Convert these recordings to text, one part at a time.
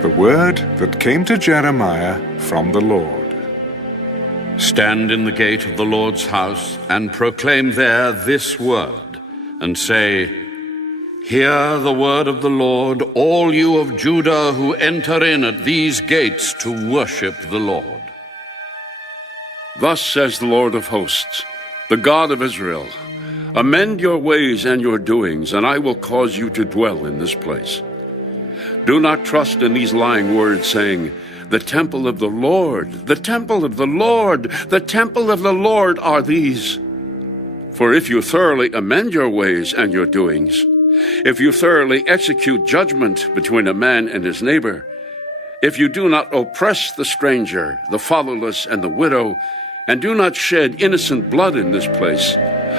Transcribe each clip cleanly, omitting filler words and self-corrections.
the word that came to Jeremiah from the Lord. Stand in the gate of the Lord's house and proclaim there this word, and say, Hear the word of the Lord, all you of Judah who enter in at these gates to worship the Lord. Thus says the Lord of hosts, the God of Israel, Amend your ways and your doings, and I will cause you to dwell in this place. Do not trust in these lying words, saying, The temple of the Lord, the temple of the Lord, the temple of the Lord are these. For if you thoroughly amend your ways and your doings, if you thoroughly execute judgment between a man and his neighbor, if you do not oppress the stranger, the fatherless, and the widow, and do not shed innocent blood in this place,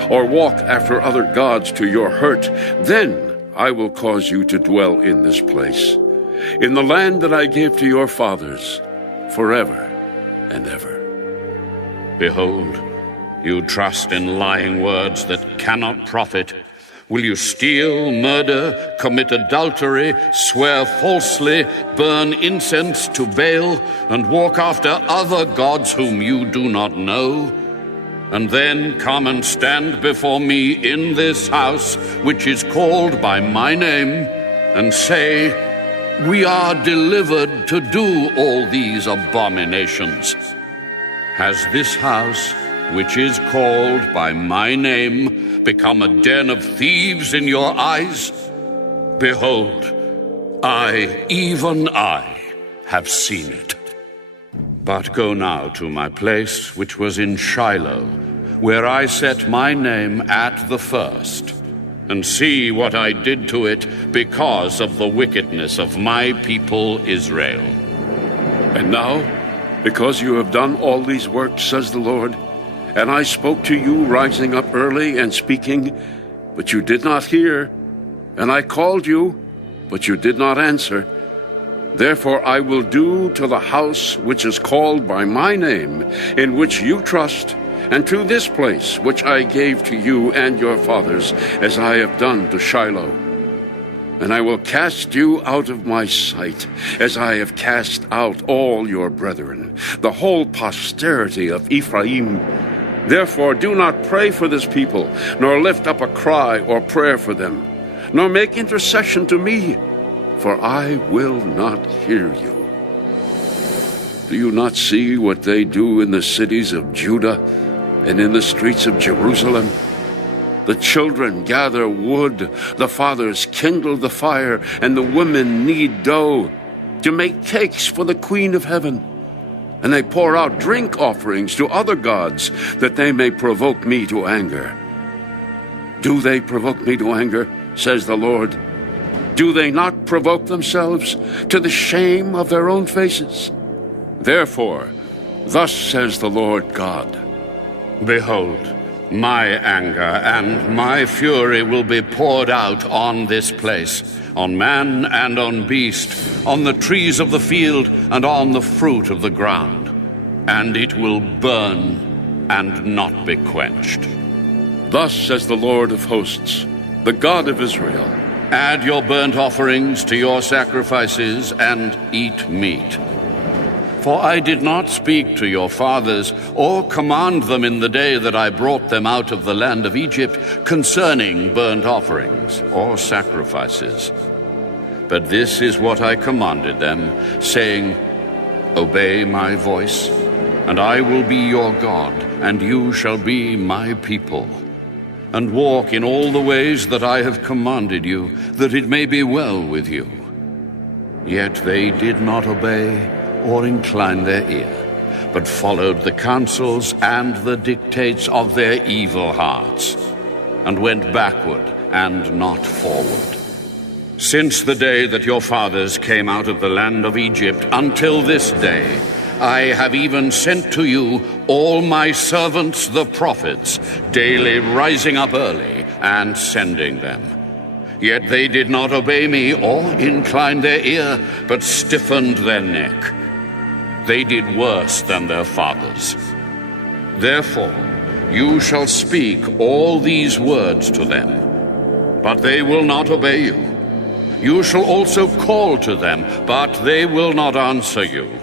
or walk after other gods to your hurt, then I will cause you to dwell in this place, in the land that I gave to your fathers, forever and ever. Behold, you trust in lying words that cannot profit. Will you steal, murder, commit adultery, swear falsely, burn incense to Baal, and walk after other gods whom you do not know? And then come and stand before me in this house, which is called by my name, and say, We are delivered to do all these abominations. Has this house, which is called by my name, become a den of thieves in your eyes? Behold, I, even I, have seen it. But go now to my place, which was in Shiloh, where I set my name at the first, and see what I did to it because of the wickedness of my people Israel. And now, because you have done all these works, says the Lord, and I spoke to you rising up early and speaking, but you did not hear, and I called you, but you did not answer, therefore I will do to the house which is called by my name, in which you trust, and to this place which I gave to you and your fathers, as I have done to Shiloh. And I will cast you out of my sight, as I have cast out all your brethren, the whole posterity of Ephraim. Therefore do not pray for this people, nor lift up a cry or prayer for them, nor make intercession to me, for I will not hear you. Do you not see what they do in the cities of Judah and in the streets of Jerusalem? The children gather wood, the fathers kindle the fire, and the women knead dough to make cakes for the Queen of Heaven. And they pour out drink offerings to other gods, that they may provoke me to anger. Do they provoke me to anger, says the Lord? Do they not provoke themselves to the shame of their own faces? Therefore, thus says the Lord God, Behold, my anger and my fury will be poured out on this place, on man and on beast, on the trees of the field and on the fruit of the ground, and it will burn and not be quenched. Thus says the Lord of hosts, the God of Israel, Add your burnt offerings to your sacrifices and eat meat. For I did not speak to your fathers or command them in the day that I brought them out of the land of Egypt concerning burnt offerings or sacrifices. But this is what I commanded them, saying, Obey my voice, and I will be your God, and you shall be my people. And walk in all the ways that I have commanded you, that it may be well with you. Yet they did not obey or incline their ear, but followed the counsels and the dictates of their evil hearts, and went backward and not forward. Since the day that your fathers came out of the land of Egypt until this day, I have even sent to you all my servants the prophets, daily rising up early and sending them. Yet they did not obey me or incline their ear, but stiffened their neck. They did worse than their fathers. Therefore, you shall speak all these words to them, but they will not obey you. You shall also call to them, but they will not answer you.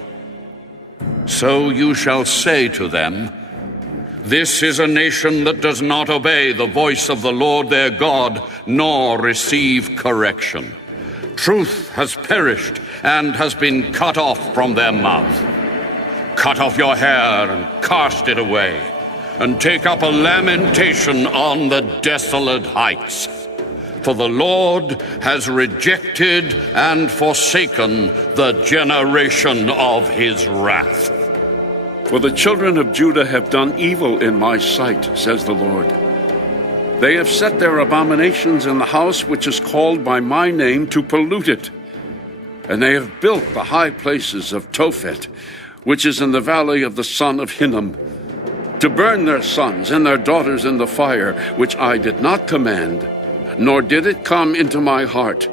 So you shall say to them, This is a nation that does not obey the voice of the Lord their God, nor receive correction. Truth has perished and has been cut off from their mouth. Cut off your hair and cast it away, and take up a lamentation on the desolate heights. For the Lord has rejected and forsaken the generation of his wrath. For the children of Judah have done evil in my sight, says the Lord. They have set their abominations in the house which is called by my name to pollute it. And they have built the high places of Tophet, which is in the valley of the son of Hinnom, to burn their sons and their daughters in the fire, which I did not command, nor did it come into my heart.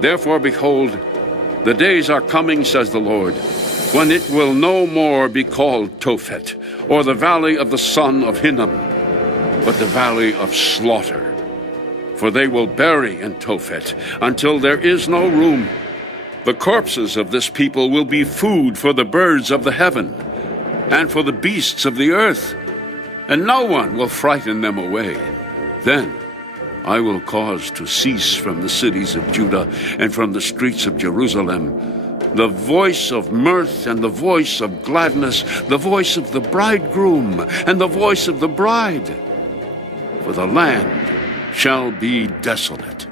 Therefore, behold, the days are coming, says the Lord, when it will no more be called Tophet, or the valley of the son of Hinnom, but the valley of slaughter. For they will bury in Tophet until there is no room. The corpses of this people will be food for the birds of the heaven and for the beasts of the earth, and no one will frighten them away. Then I will cause to cease from the cities of Judah and from the streets of Jerusalem the voice of mirth and the voice of gladness, the voice of the bridegroom and the voice of the bride. For the land shall be desolate,